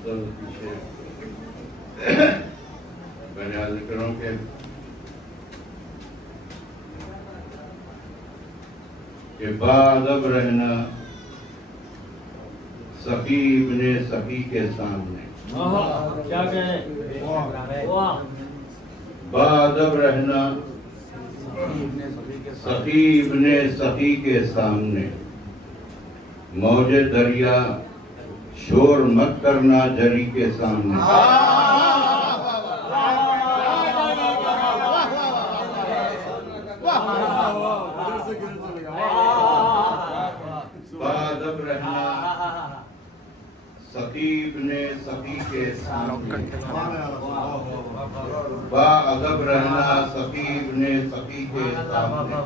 افضل پیچھے میں عرض کروں کہ باادب رہنا سخی ابن سخی کے سامنے، کیا کہیں، باادب رہنا سخی ابن سخی کے سامنے، موج دریا شور مت کرنا جری کے سامنے۔ باادب رہنا سخی ابن سخی کے سامنے، باادب رہنا سخی ابن سخی کے سامنے،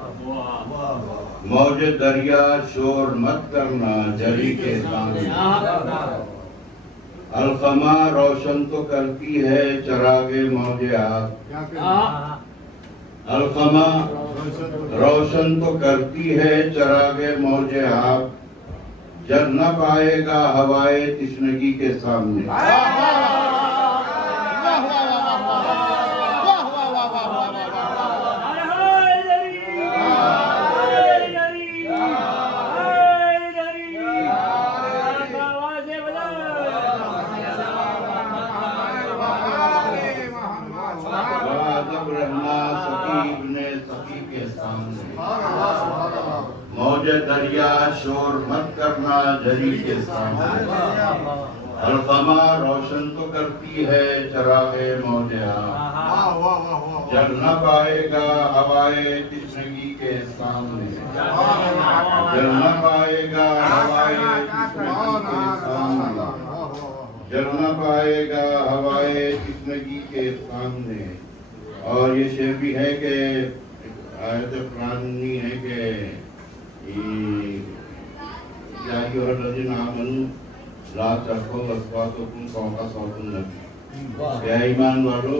موج دریا شور مت کرنا جری کے سامنے۔ القمہ روشن تو کرتی ہے چراغ موج آب، القمہ روشن تو کرتی ہے چراغ موج آب، جل نہ پائے گا ہوائے تشنگی کے سامنے۔ باادب رہنا سخی ابن سخی کے سامنے، موج دریا شور مت کرنا جری کے سامنے، القمہ روشن تو کرتی ہے چراغ موج آب، جل نہ پائے گا ہوائے تشنگی کے سامنے، جل نہ پائے گا ہوائے تشنگی کے سامنے، جل نہ پائے گا ہوائے تشنگی کے سامنے۔ اور یہ شعر بھی ہے کہ آیت قرآنی ہے کہ یا ایھا الذین آمنوا لا ترفعوا اصواتکم فوق صوت النبی، اے ایمان والو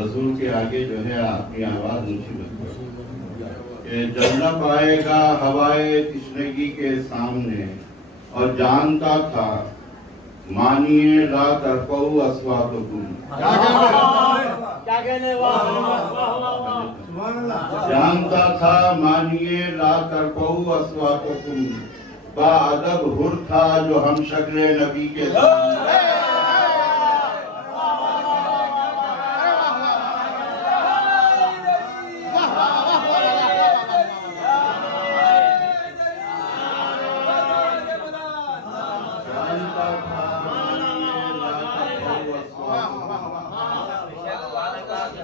رسول کے آگے جو ہے اپنی آواز اونچی مت کرو۔ جل نہ پائے گا ہوائے تشنگی کے سامنے، اور جانتا تھا مانیے لا ترفعوا اصواتکم، جانتا تھا مانیے لا ترفعوا اصواتکم، باادب حر تھا جو ہم شکل نبی کے سامنے۔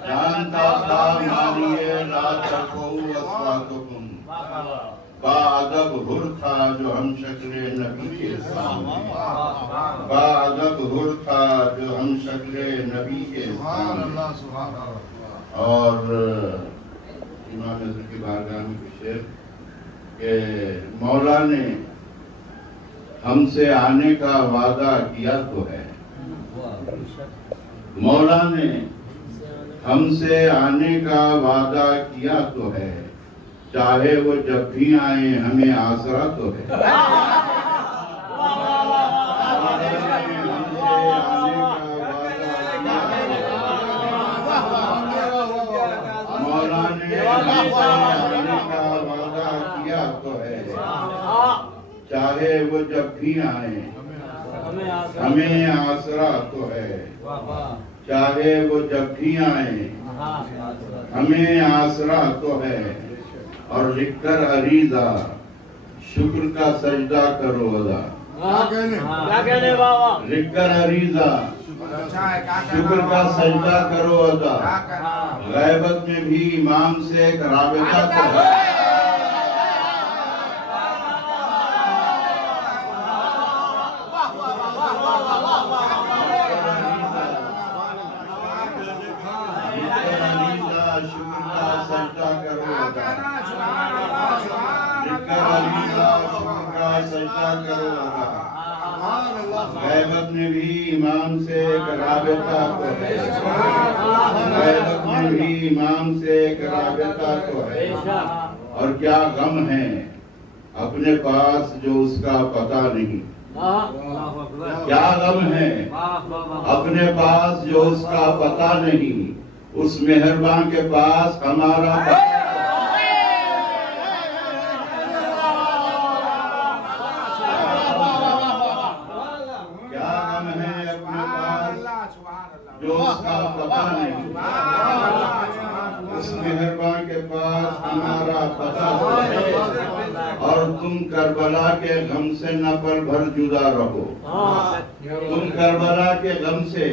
جانتا تھا مانیے لا ترفعوا اصواتکم، باادب حر تھا جو ہم شکل نبی کے سامنے، باادب حر تھا جو ہم شکل نبی کے سامنے۔ اور امام نصر کی بارگاہ میں کچھ شعر کہ مولا نے ہم سے آنے کا وعدہ کیا تو ہے، مولا نے ہم سے آنے کا وعدہ کیا تو ہے، چاہے وہ جب بھی آئیں ہمیں آسرا تو ہے۔ مولا نے ہم سے آنے کا وعدہ کیا تو ہے، چاہے وہ جب بھی آئیں ہمیں آسرا تو ہے، چاہے وہ جب بھی آئیں ہمیں آسرا تو ہے۔ اور لکھ کر عریضہ شکر کا سجدہ کرو ادا، لکھ کر عریضہ شکر کا سجدہ کرو ادا، غیبت میں بھی امام سے ایک رابطہ تو ہے۔ غیبت میں بھی امام سے ایک رابطہ تو ہے، غیبت میں بھی امام سے ایک رابطہ تو ہے۔ اور کیا غم ہے اپنے پاس جو اس کا پتہ نہیں، کیا غم ہے اپنے پاس جو اس کا پتہ نہیں، اس مہربان کے پاس ہمارا کیا غم ہے اپنے پاس جو اس کا پتہ نہیں، اس مہربان کے پاس ہمارا پتہ ہے۔ اور تم کربلا کے غم سے نہ پل بھر جدا رہو، تم کربلا کے غم سے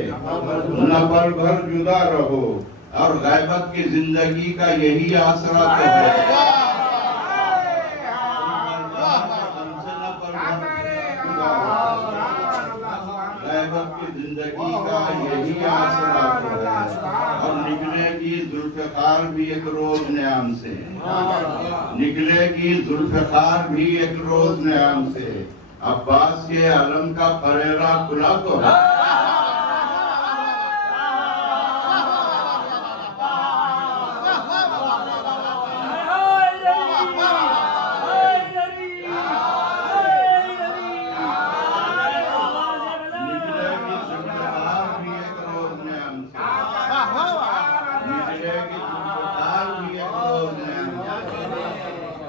نہ پل بھر جدا رہو، اور غیبت کی زندگی کا یہی آسرا تو ہے۔ غیبت کی زندگی کا یہی آسرا تو ہے، اور نکلے گی ذوالفقار بھی ایک روز نیام سے، نکلے گی ذوالفقار بھی ایک روز نیام سے۔ عباس کے علم کا فریرہ کھلا تو ہے،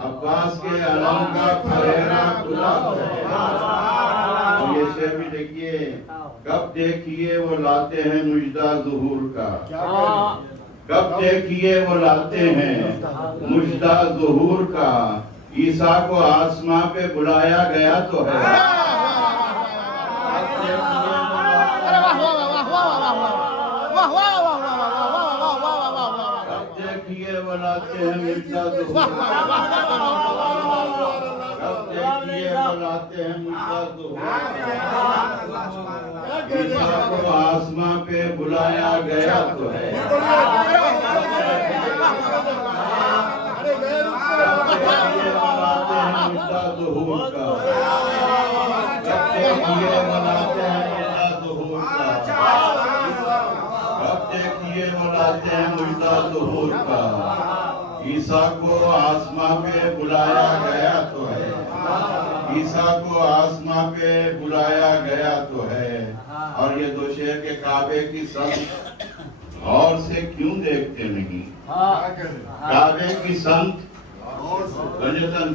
عباس کے علم کا فریرہ کھلا تو ہے۔ اور یہ شعر بھی دیکھیے، کب دیکھیے وہ لاتے ہیں مجدہ ظہور کا، کب دیکھیے وہ لاتے ہیں مجدہ ظہور کا، عیسیٰ کو آسماں پہ بلایا گیا تو ہے۔ دیکھیے وہ لاتے ہیں مجدہ ظہور کب دیکھیے وہ لاتے ہیں مجدہ ظہور عیسیٰ کو آسماں پہ بلایا گیا تو ہے۔ دیکھیے وہ لاتے ہیں مجدہ ظہور کا، کب دیکھیے وہ لاتے ہیں مجدہ ظہور کا، کب دیکھیے وہ لاتے ہیں مجدہ ظہور کا، عیسیٰ کو آسماں پہ بلایا گیا تو ہے، عیسیٰ کو آسماں پہ بلایا گیا تو ہے۔ اور یہ دو شعر کے کعبے کی سمت غور سے کیوں دیکھتے نہیں، کعبے کی سمت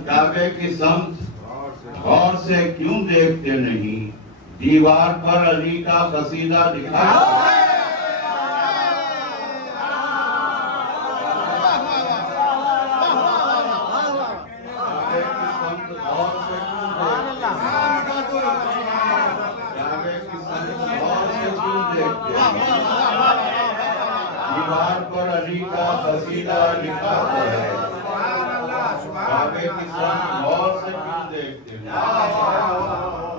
کعبے کی سمت غور سے کیوں دیکھتے نہیں، دیوار پر علی کا قصیدہ لکھا ہے۔ دیوار پر علی کا قصیدہ لکھا ہے، کعبے کی سمت غور سے کیوں دیکھتے ہیں،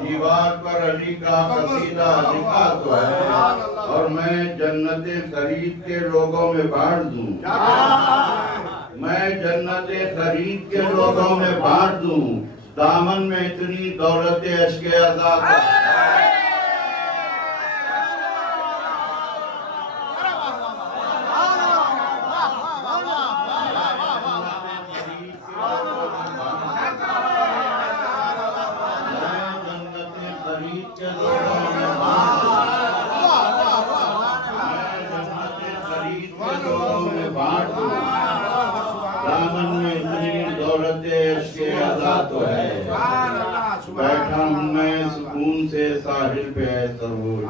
دیوار پر علی کا قصیدہ لکھا تو ہے۔ اور میں جنتیں خرید کے لوگوں میں بانٹ دوں، میں جنتیں خرید کے لوگوں میں بانٹ دوں، دامن میں اتنی دولت عشق آزاد تو ہے۔ بیٹھا ہوں میں سکون سے ساحل پہ اے سروش،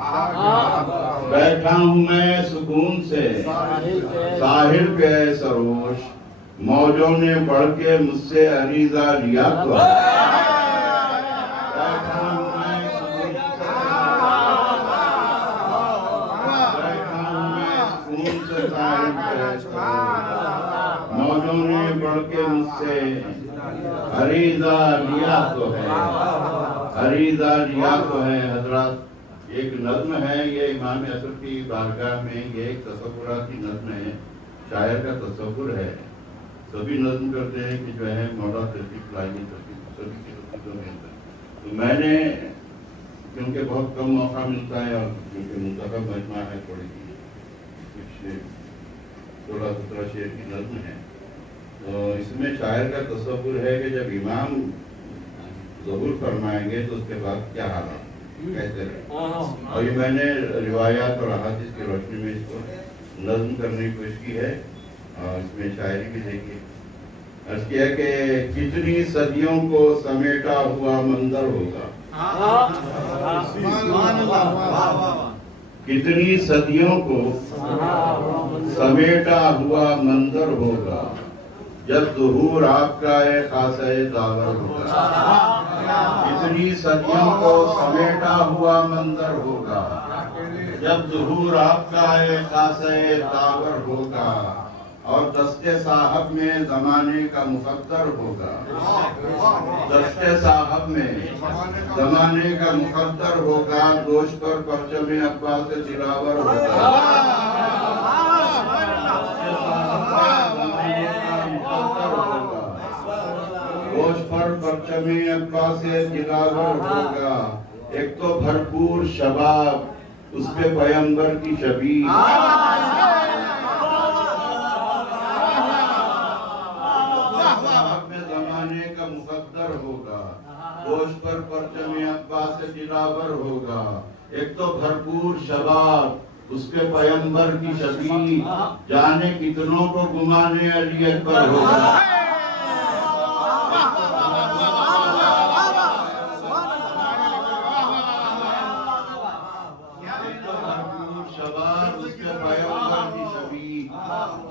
بیٹھا ہوں میں سکون سے ساحل پہ اے سروش، موجوں نے بڑھ کے مجھ سے عریضہ لیا تو ہے۔ بیٹھا ہوں میں سکون سے ساحل پہ اے سروش، موجوں نے بڑھ کے مجھ سے عریضہ لیا تو ہے، عریضہ لیا تو ہے۔ حضرات ایک نظم ہے، یہ امام اصل کی بارگاہ میں یہ ایک تصوراتی نظم ہے، شاعر کا تصور ہے۔ سبھی نظم کرتے ہیں کہ جو ہے مولا تشریف لائیے، سبھی کی تصویروں میں تو میں نے کیونکہ بہت کم موقع ملتا ہے اور کیونکہ منتخب مجمع ہے، تھوڑی کچھ 16-17 شعر کی نظم ہے، تو اس میں شاعر کا تصور ہے کہ جب امام ظہور فرمائیں گے تو اس کے بعد کیا حالات، کہتے رہے. اور یہ میں نے روایات اور احادیث کی روشنی میں اس کو نظم کرنے کی کوشش کی ہے. اس میں شاعری بھی دیکھیے. عرض کیا کہ کتنی صدیوں کو سمیٹا ہوا منظر ہوگا, کتنی صدیوں کو سمیٹا ہوا منظر ہوگا, جب ظہور آپ کا ایک خاصہ داور ہوگا. کتنی صدیوں کو سمیٹا ہوا منظر ہوگا, جب ظہور آپ کا ایک خاصہ داور ہوگا, اور دستے صاحب میں زمانے کا مقدر ہوگا. دستے صاحب میں زمانے کا مقدر ہوگا, دوش پر پرچم عباس سے دلاور ہوگا. دوش پر پرچم عباس سے دلاور ہوگا. ایک تو بھرپور شباب اس پہ پیغمبر کی شبیہ, مقدر ہوگا. دوش پر پرچم عباس سے دلاور ہوگا. ایک تو بھرپور شباب اس کے پیغمبر کی شبیہ, جانے کتنوں کو گمانے علی اکبر ہوگا.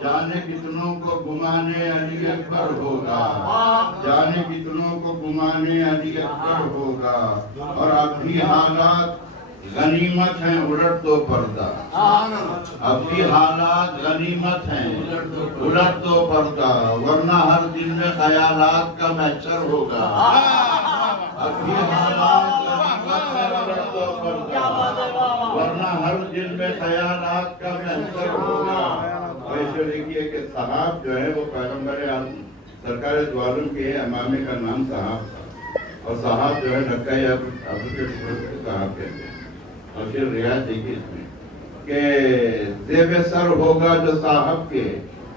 جانے کتنوں کو گمانے علی اکبر ہوگا, جانے کتنوں کو گمانے علی اکبر ہوگا. اور اب بھی حالات غنیمت ہیں الٹ دو پردہ, اب بھی حالات غنیمت ہیں الٹ دو پردہ, ورنہ ہر دل میں خیالات کا محشر ہوگا. اب بھی حالات غنیمت ہیں الٹ دو پردہ, ورنہ ہر دل میں خیالات کا محشر ہوگا. ایسے دیکھیے کہ صحاب جو ہے وہ پیغمبر سرکار دو عالم کے امامے کا نام صحاب تھا, اور صحاب جو ہے ڈھکا یا ابو کے صحاب کہتے ہیں. اور پھر ریاض دیکھیے اس میں کہ زیب سر ہوگا جو صاحب کے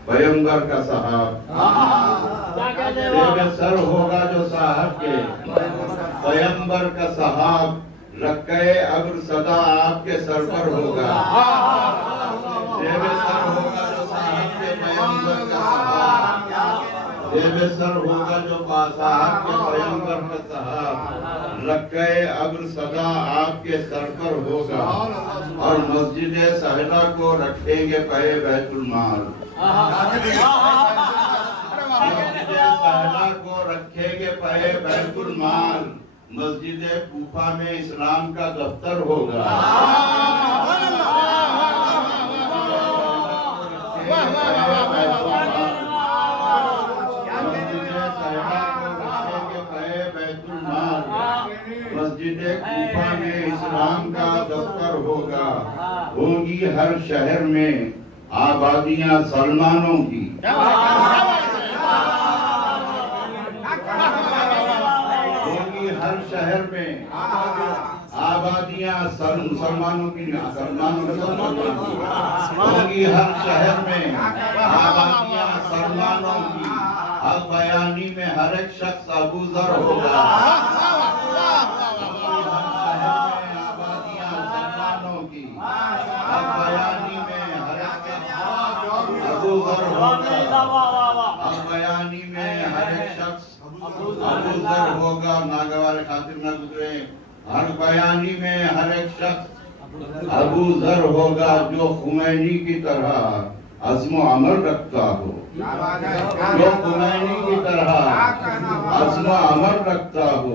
پیغمبر کا صحاب, زیب سر ہوگا جو صاحب کے پیغمبر کا صحاب, رکعے ابر صدا آپ کے سر پر ہوگا. زیب سر ہوگا جو صاحب کے پیغمبر کا صحاب, زیب سر ہوگا جو صاحب کے پیغمبر کا صحاب, رکعے ابر صدا آپ کے سر پر ہوگا. اور مسجد سہلہ کو رکھیں گے پہ بیت المال, مسجد سہلہ کو رکھیں گے پہ بیت المال. مسجد کوفہ میں اسلام کا دفتر ہوگا. مسجد کوفہ میں اسلام کا دفتر ہوگا. ہوں گی ہر شہر میں آبادیاں سلمانوں کی, ہوں گی ہر شہر میں آبادیاں مسلمانوں کی, ہوں گی ہر شہر میں آبادیاں سلمانوں کی. اب بیانی میں ہر ایک شخص ابو ذر ہوگا. اب بیانی میں ہر ایک شخص ابو ذر ہوگا. ناگوار خاطر نہ گزرے. ہر بیانی میں ہر ایک شخص ابو ذر ہوگا, جو خمینی کی طرح عزم و عمل رکھتا ہو, جو خمینی کی طرح عزم و عمل رکھتا ہو.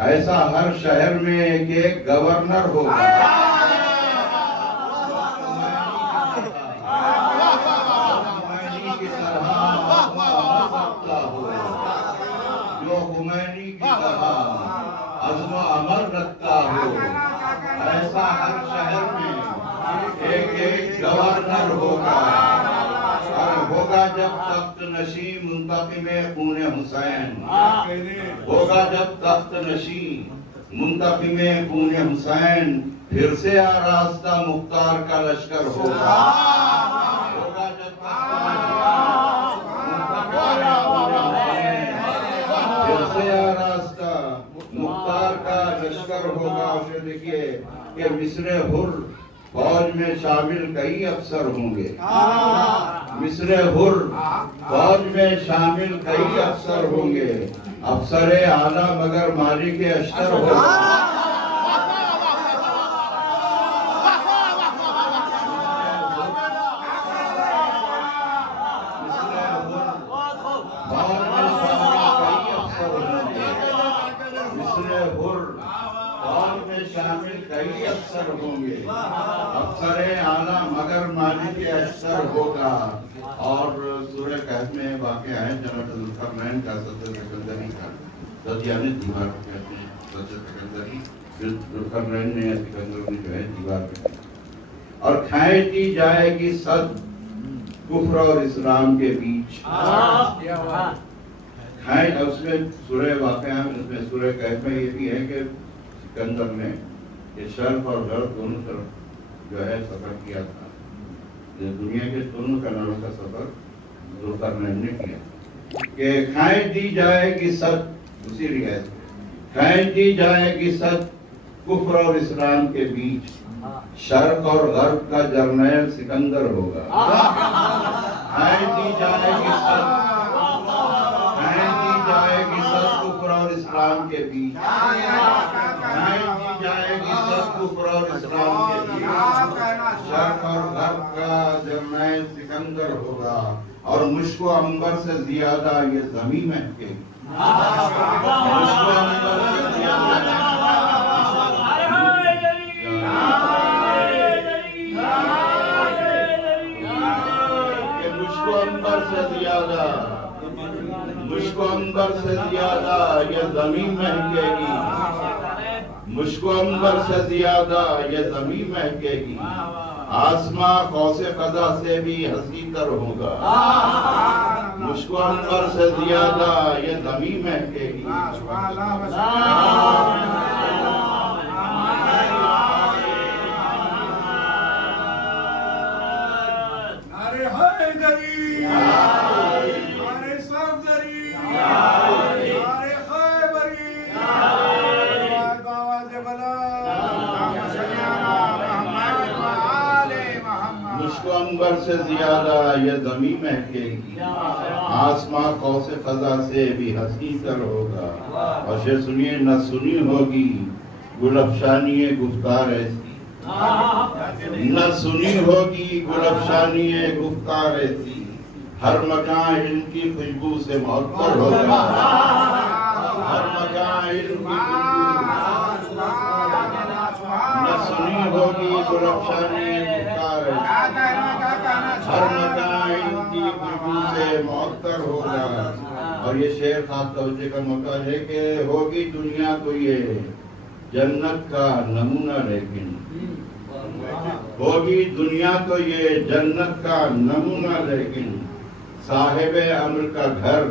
ایسا ہر شہر میں ایک ایک گورنر ہوگا. خمینی کی طرح عزم و عمل رکھتا ہو. ایسا ہر شہر میں ایک ایک گورنر ہوگا. اور ہوگا جب تخت نشین منتقم خون حسین, ہوگا جب تخت نشین منتقم خون حسین, پھر سے آراستہ مختار کا لشکر ہوگا. ہوگا جب پھر سے آراستہ مختار کا لشکر ہوگا. دیکھیے کہ مصر حر فوج میں شامل کئی افسر ہوں گے. مصر حر فوج میں شامل کئی افسر ہوں گے. افسر اعلیٰ مگر مالک اشتر ہوگا. کئی افسر ہوں گے. افسر اعلیٰ مگر مالک اشتر ہوگا. اور سورہ کہف میں واقع ہے جناب ذوالقرنین کا سدر سکندری کا ددیانے دیوار کہتے ہیں. سدر سکندری ذوالقرنین نے سکندر نے جو ہے دیوار پہ اور کھینچی جائے گی صد کفر اور اسلام کے بیچ. اس میں سورہ واقعہ میں سورہ کہف میں یہ بھی ہے کہ سکندر نے شرق اور غرب دونوں طرف جو ہے سفر کیا تھا. دنیا کے دونوں کناروں کا سفر ذوالقرنین نے کیا کہ کھینچ دی جائے گی صد اسی رعایت پہ کھینچ دی جائے گی صد کفر اور اسلام کے بیچ. شرق اور غرب کا جرنیل سکندر ہوگا. کھینچ دی جائے گی صد کھینچ دی جائے گی صد کفر اور اسلام کے بیچ. جائے گی سب کفر اور اسلام کے بیچ. شرق اور غرب کا جرنیل سکندر ہوگا اور مشک و عنبر سے زیادہ یہ زمین مہکے گی. مشک و عنبر سے زیادہ مشک و عنبر سے زیادہ مشک و عنبر سے زیادہ یہ زمین مہکے گی. مشک و عنبر سے زیادہ یہ زمین مہکے گی. آسماں قوس قزح سے بھی حسین تر ہوگا. مشک و عنبر سے زیادہ یہ زمین مہکے گی. عنبر سے زیادہ یہ زمین مہکے گی. آسماں قوس قزح سے بھی حسین تر ہوگا. اور شعر سنیے نہ سنی ہوگی گل افشانی گفتار ایسی. نہ سنی ہوگی گل افشانی گفتار ایسی. ہر مکان علم کی خوشبو سے معطر ہوگا. ہر مکان علم کی خوشبو نہ سنی ہوگی گل افشانی گفتار ایسی. ہر مکان علم کی خوشبو سے معطر ہوگا. اور یہ شعر خاص توجہ کا موقع ہے کہ ہوگی دنیا تو یہ جنت کا نمونہ لیکن ہوگی دنیا تو یہ جنت کا نمونہ لیکن صاحب امر کا گھر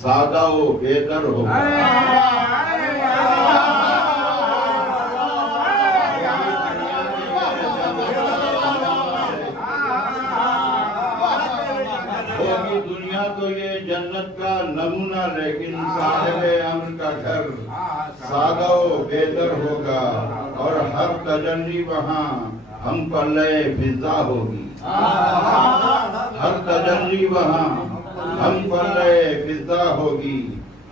سادہ و بے در ہوگا. ہوگی دنیا تو یہ جنت کا نمونہ لیکن صاحب امر کا گھر سادہ و بے در ہوگا. اور ہر تجلی وہاں ہم پلے فضا ہوگی. ہر تجلی وہاں ہم پلے فضا ہوگی.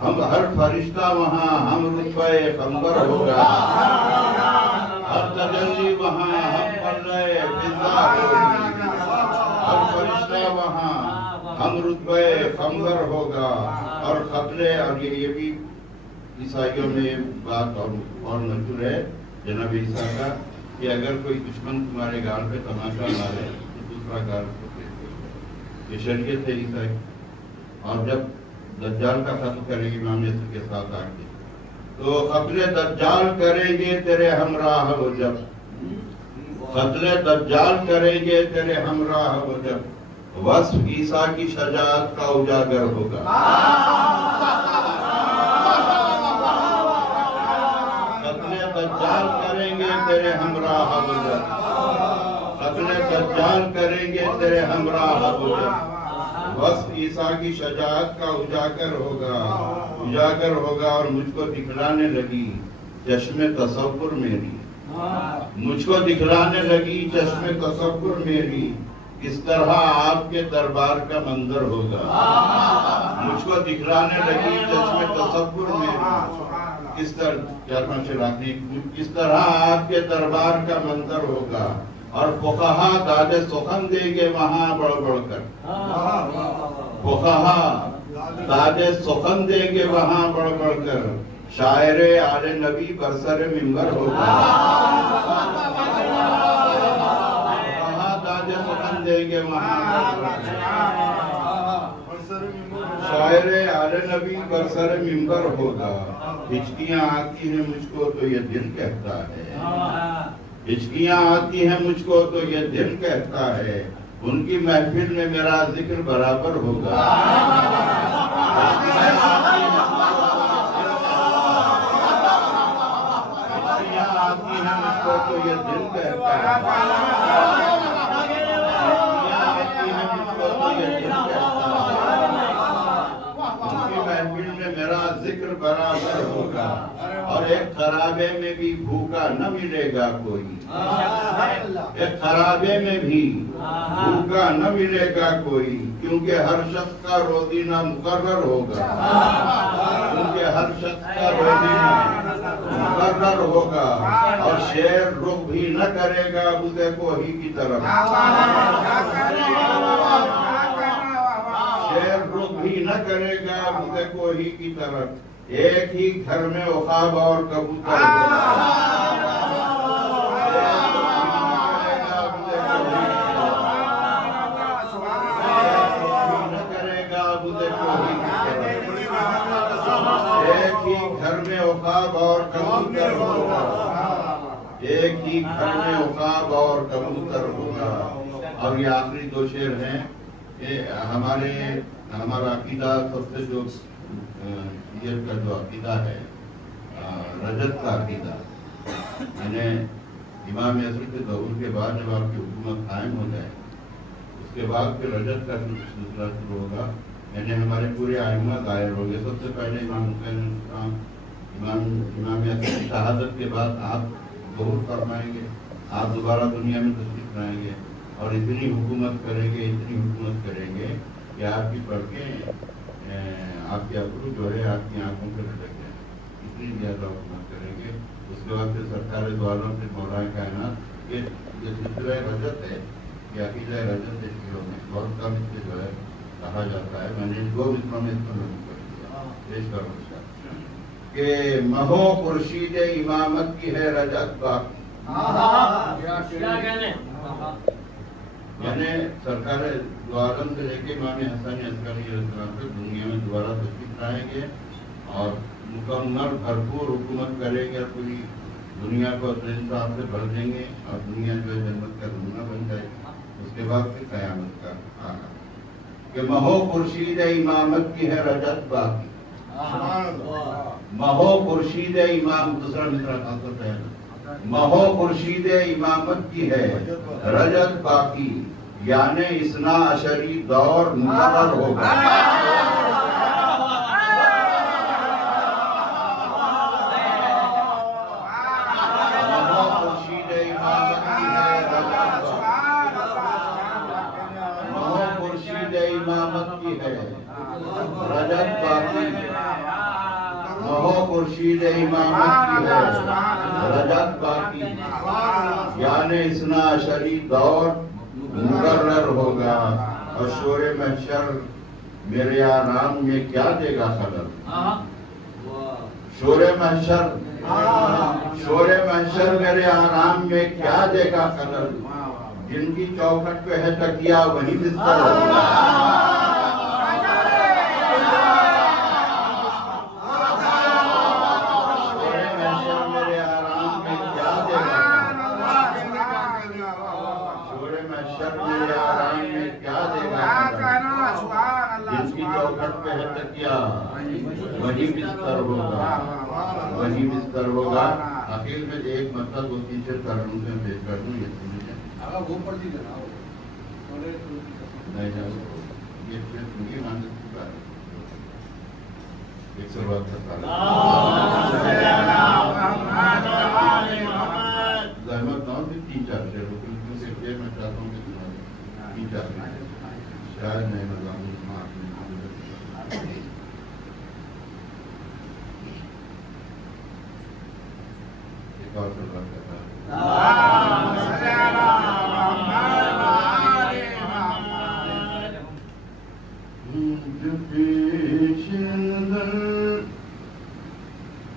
ہم ہر فرشتہ وہاں ہم رتبہ قمبر ہوگا. ہر تجلی وہاں ہم پلے فضا ہوگی. ہر فرشتہ وہاں ہم رتبہ قمبر ہوگا. اور خطرے اور یہ بھی عیسائیوں میں بات اور مشہور ہے جناب عیسیٰ کا کہ اگر کوئی دشمن تمہارے گال پہ تماشا مارے تو دوسرا گال کو یہ شریعت ہے عیسائی. اور جب دجال کا قتل کریں گے امام یسوع کے ساتھ آ کے تو قتل دجال کریں گے تیرے ہمراہ وہ جب. قتل دجال کریں گے تیرے ہمراہ وہ جب وصف عیسیٰ کی شجاعت کا اجاگر ہوگا. قتل دجال کریں گے تیرے ہمراہ وہ جب. قتل دجال کریں گے تیرے ہمراہ وہ جب وصف عیسیٰ کی شجاعت کا اجاگر ہوگا. اور مجھ کو دکھلانے لگی چشم تصور میری مجھ کو دکھلانے لگی چشمے تصور میری، کس طرح آپ کے دربار کا منظر ہوگا۔ مجھ کو دکھلانے لگی چشمے تصور میری، کس طرح آپ کے دربار کا منظر ہوگا، اور فقہا داد سخن دیں گے وہاں بڑھ بڑھ کر، فقہا داد سخن دیں گے وہاں بڑھ بڑھ کر، شاعر آل نبی برسر ممبر ہوگا، فقہا داد سخن دیں گے وہاں شاعر آل نبی برسر ممبر ہوگا۔ ہچکیاں آتی ہیں مجھ کو تو یہ دل کہتا ہے، ہچکیاں آتی ہیں مجھ کو تو یہ دل کہتا ہے، ان کی محفل میں میرا ذکر برابر ہوگا۔ ہچکیاں آتی ہیں مجھ کو تو یہ دل کہتا ہے، ہچکیاں آتی ہیں مجھ کو تو یہ دل کہتا ہے، ان کی محفل میں میرا ذکر برابر ہوگا، اور ایک خرابے میں بھی بھوکا نہ ملے گا کوئی، ایک خرابے میں بھی بھوکا نہ ملے گا کوئی، کیونکہ ہر شخص کا روزینہ مقرر ہوگا، کیونکہ ہر شخص کا روزینہ مقرر ہوگا، اور شیر رخ بھی نہ کرے گا اسے کوہی کی طرف، شیر رخ بھی نہ کرے گا اسے کوہی کی طرف، ایک ہی گھر میں عقاب اور کبوتر ہوگا، ایک ہی گھر میں عقاب اور کبوتر ہوگا، ایک ہی گھر میں عقاب اور کبوتر ہوگا۔ اور یہ آخری دو شعر ہیں کہ ہمارا عقیدہ سب سے جو کا جو عقیدہ ہے رجت کا عقیدہ، یعنی امام عصر کے ظہور کے بعد جب آپ کی حکومت قائم ہو جائے اس کے بعد پھر رجت کا سلسلہ شروع ہوگا، یعنی ہمارے پورے ائمہ ظاہر ہو گئے۔ سب سے پہلے امام حسین امام عصر کی شہادت کے بعد آپ ظہور فرمائیں گے، آپ دوبارہ دنیا میں تشریف لائیں گے، اور اتنی حکومت کریں گے کہ آپ کی پڑھیں آپ کے ابرو جو ہے آپ کی آنکھوں پہ لٹک جائیں، اتنی زیادہ حکومت کریں گے۔ اس کے بعد پھر سرکار دو عالم سے مولا کائنات کہ یہ سلسلہ رجت ہے، یہ عقیدہ رجت ہے، شعروں میں بہت کم اس سے جو ہے کہا جاتا ہے۔ میں نے دو مصروں میں اس کو ضرور کر دیا، پیش کروں کہ مہو خورشید امامت کی ہے رجت باقی، یعنی سرکار دو عالم سے لے کے امام حسن عسکری علیہ السلام سے دنیا میں دوبارہ تشریف لائیں گے اور مکمل بھرپور حکومت کریں گے، پوری دنیا کو اپنے انصاف سے بھر دیں گے، اور دنیا جو ہے جنت کا نمونہ بن جائے گی۔ اس کے بعد پھر قیامت کا آنا کہ مہو خورشید امامت کی ہے رجت باقی، مہو خورشید امام دوسرا مصرع خاص ہے، مہو خورشید امامت کی ہے رجت باقی، یعنی اثنا عشری دور مقرر ہوگا، مہو خورشید امامت کی ہے رجت باقی، مہو خورشید امامت کی ہے رجت باقی، مہو خورشید امامت کی ہے رجت باقی، یعنی اثنا عشری دور مقرر ہوگا، اور شور محشر میرے آرام میں کیا دے گا خلل، شور محشر میرے آرام میں کیا دے گا خلل، جن کی چوکھٹ پہ ہے تکیہ وہی بستر ہوگا، وہی بستر ہوگا، وہی بستر ہوگا۔ آخر میں ایک مطلب دو تین سے کارنوں سے پیش کر دوں، یہ سمجھیں نہیں جاؤ یہ مانتے کی بات ایک سو بات سے میں چاہتا ہوں کہ تمہاری شاید نئے مضامین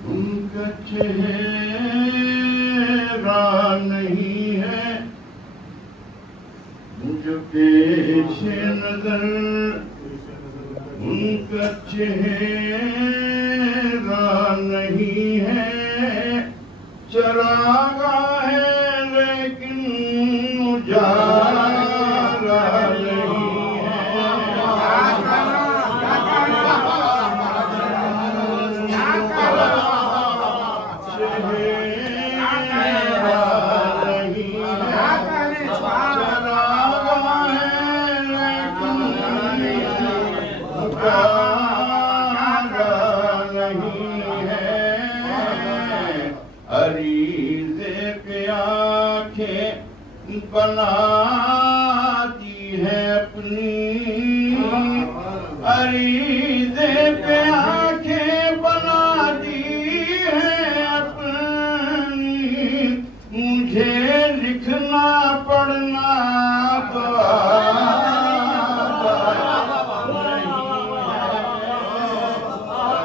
ان کا چہرہ نہیں ہے جو پیش نظر ان کا چہرہ نہیں ہے چراغاں ہے لیکن اجالا نہیں بناتی ہے اپنی عریضے پہ آنکھیں بناتی ہے اپنی مجھے لکھنا پڑھنا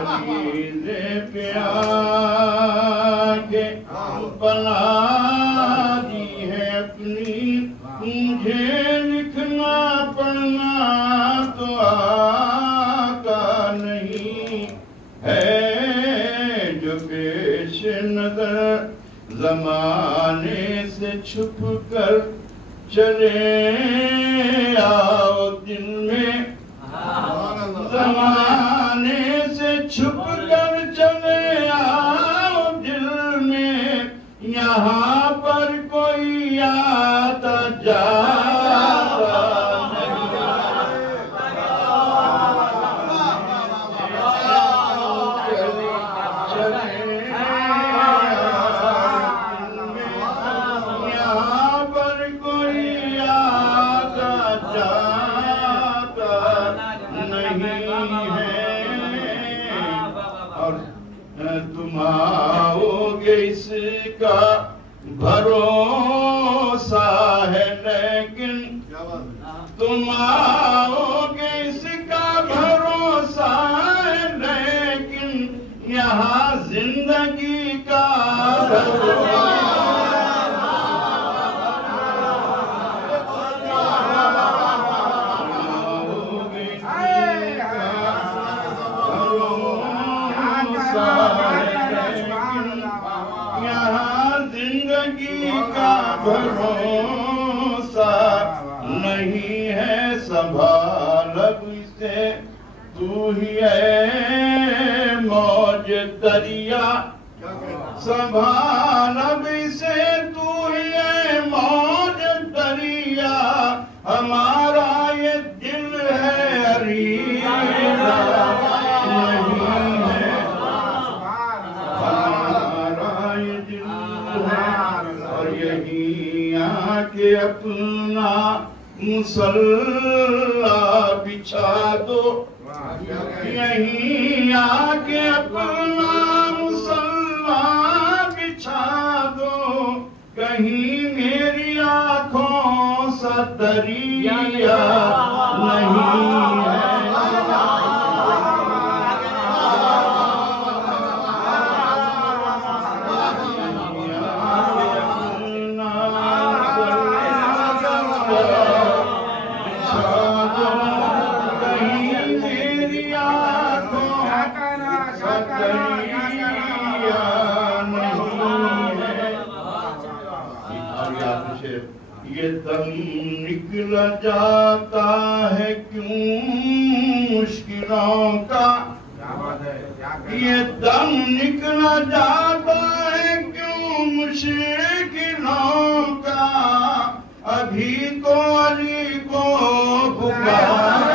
عریضے پہ آنکھیں بناتی ہے اپنی مجھے لکھنا پڑھنا تو آتا نہیں ہے جو پیش نظر زمانے سے چھپ کر چلے آؤ دل میں زمانے سے چھپ کر چلے آؤ دل میں یہاں پر کوئی آتا جاتا یہاں پر کوئی آتا جاتا نہیں ہے اور تم آؤ گے اس کا بھروسہ ہے لیکن تم آؤ گے اس کا بھروسہ ہے لیکن یہاں زندگی کا زندگی کا بھروسہ نہیں ہے سنبھال اب اسے تو ہی ہے موج دریا سنبھال اب اسے تو ہی ہے موج دریا ہمارا یہ دل ہے عریضہ نہیں ہے ہمارا یہ دل ہے اور یہی آ کے اپنا مصلی بچھا دو یہی آ کے اپنا مصلی بچھا دو کہیں میری آنکھوں سا دریا نہیں ہے یہ دم نکل جاتا ہے کیوں مشکلوں کا یہ دم نکل جاتا ہے کیوں مشکلوں کا ابھی کو علی کو پکار